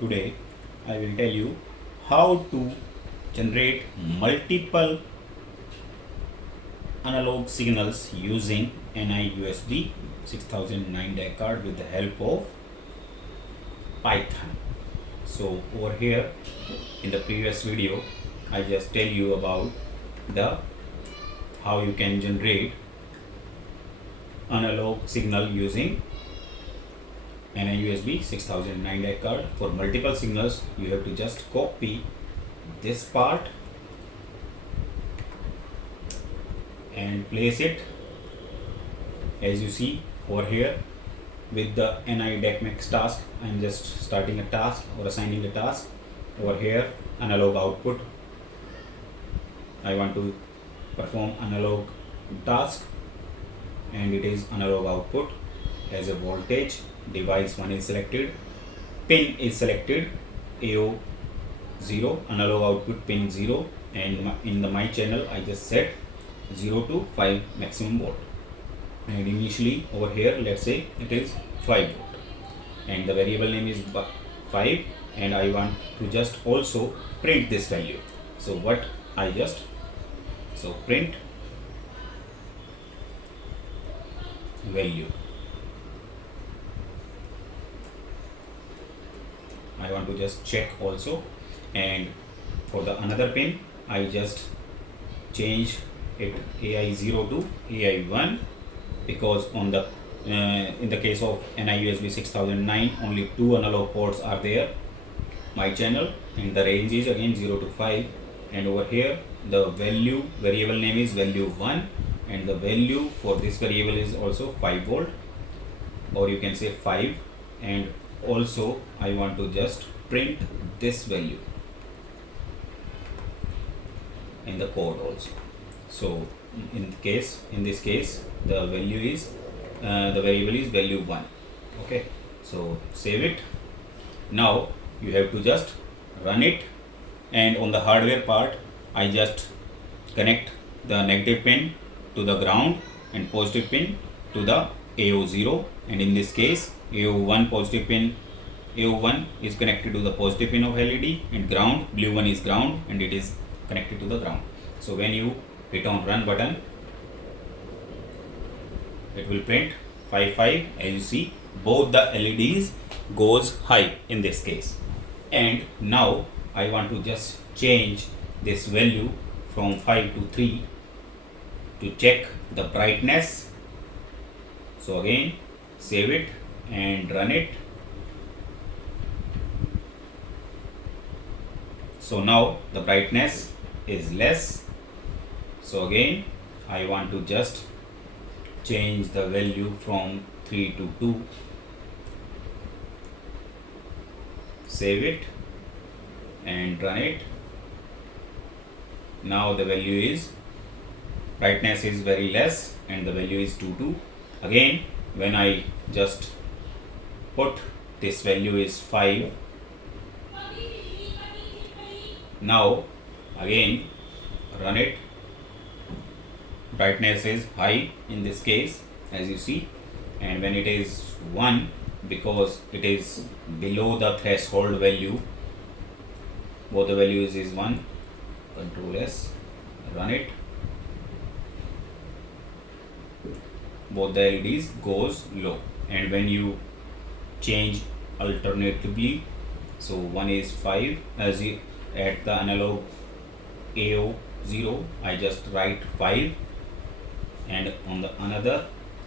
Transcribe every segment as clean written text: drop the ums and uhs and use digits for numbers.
Today I will tell you how to generate multiple analog signals using NI-USB 6009 DAC card with the help of Python. So over here in the previous video I just tell you about the how you can generate analog signal using NI-USB 6009 DAC card. For multiple signals you have to just copy this part and place it as you see over here. With the NI DAC max task, I am just starting a task or assigning a task. Over here analog output, I want to perform analog task and it is analog output as a voltage. Device 1 is selected, pin is selected, AO0 analog output pin 0, and in the my channel I just set 0 to 5 maximum volt, and initially over here let's say it is 5 volt and the variable name is 5, and I want to just also print this value. So what I just print value. I want to just check also, and for the another pin I just change it AI0 to AI1 because on the in the case of NI-USB 6009 only 2 analog ports are there my channel, and the range is again 0 to 5, and over here the value variable name is value 1 and the value for this variable is also 5 volt, or you can say 5, and also I want to just print this value in the code also. So in this case the value is the variable is value 1. Okay, so save it. Now you have to just run it, and on the hardware part I just connect the negative pin to the ground and positive pin to the AO0, and in this case AO1 positive pin, AO1 is connected to the positive pin of LED, and ground, blue one is ground and it is connected to the ground. So when you hit on run button it will print 5 as you see both the LEDs goes high in this case. And now I want to just change this value from 5 to 3 to check the brightness. So again save it and run it. So now the brightness is less. So again I want to just change the value from 3 to 2, save it and run it. Now the value is brightness is very less and the value is 2. Again when I just put this value is 5, now again run it. Brightness is high in this case as you see, and when it is 1 because it is below the threshold value, both the values is 1, Control S, run it, both the LEDs goes low. And when you change alternatively, so one is 5 as you at the analog AO0 I just write 5, and on the another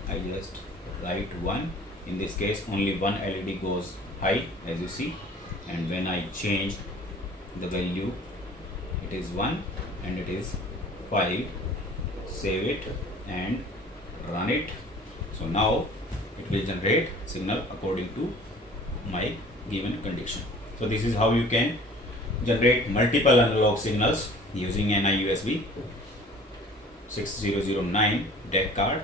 I just write 1. In this case only one LED goes high as you see, and when I change the value it is 1 and it is 5, save it and run it. So now it will generate signal according to my given condition. So this is how you can generate multiple analog signals using NI-USB 6009 DAC card.